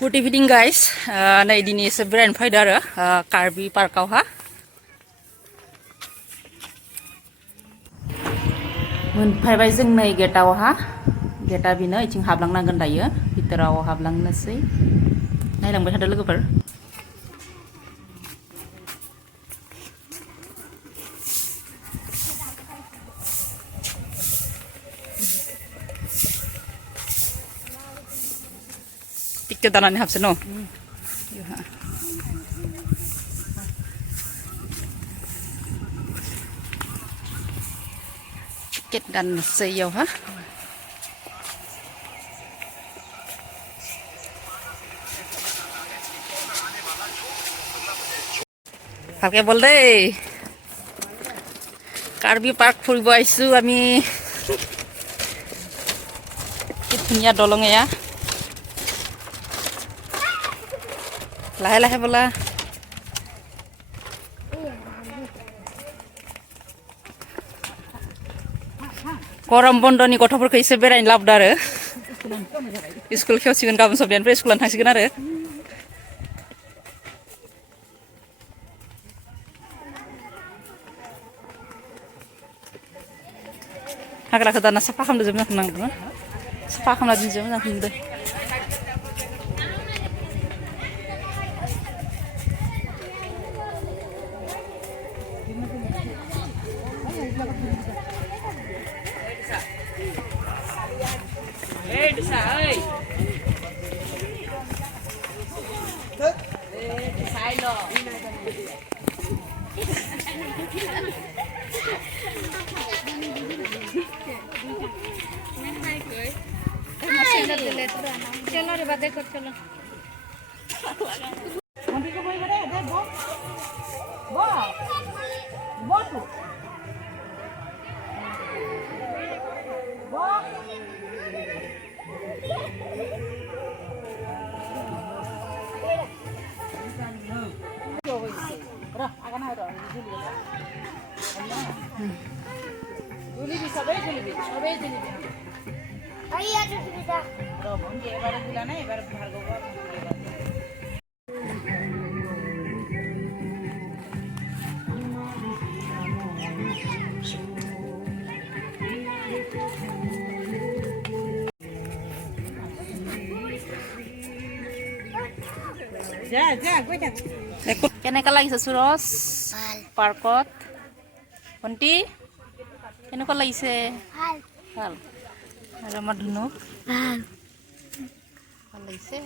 Good evening guys. Nay dini se brand faida आरो कार्बि पार्कआव हा मोनफैबाय जों नै गेटआव हा गेटआ बिनो इथिं हाबलांनांगोन दायो भितराव हाबलांनोसै नायलांबाय थादो लोगोफोर टिकेट दानानै हाबसै न टिकेट दाननोसै इयावहा ভালকে বল দেই কাৰ্বি পাৰ্ক ফুৰিব আহিছো আমি কি ধুনীয়া দলং এয়া লাহে লাহে বলা गरम बन्दनि गथ'फोरखौ एसे बेरायनो लाबोदो आरो स्कुल खेवसिगोन गाबोन सबनिफ्राय स्कुलानो थांसिगोन आरो हाग्राखौ दाना साफा खालामदो जोबना थांनांगौ साफा खालामना दोनजोब मोजां खालामदो चलो रे बात देखो चलो কেনেকা লাগিছে সুৰজ পাৰ্কত ভণ্টি কেনেকুৱা লাগিছে ভাল আৰু আমাৰ ধুনু ভাল লাগিছে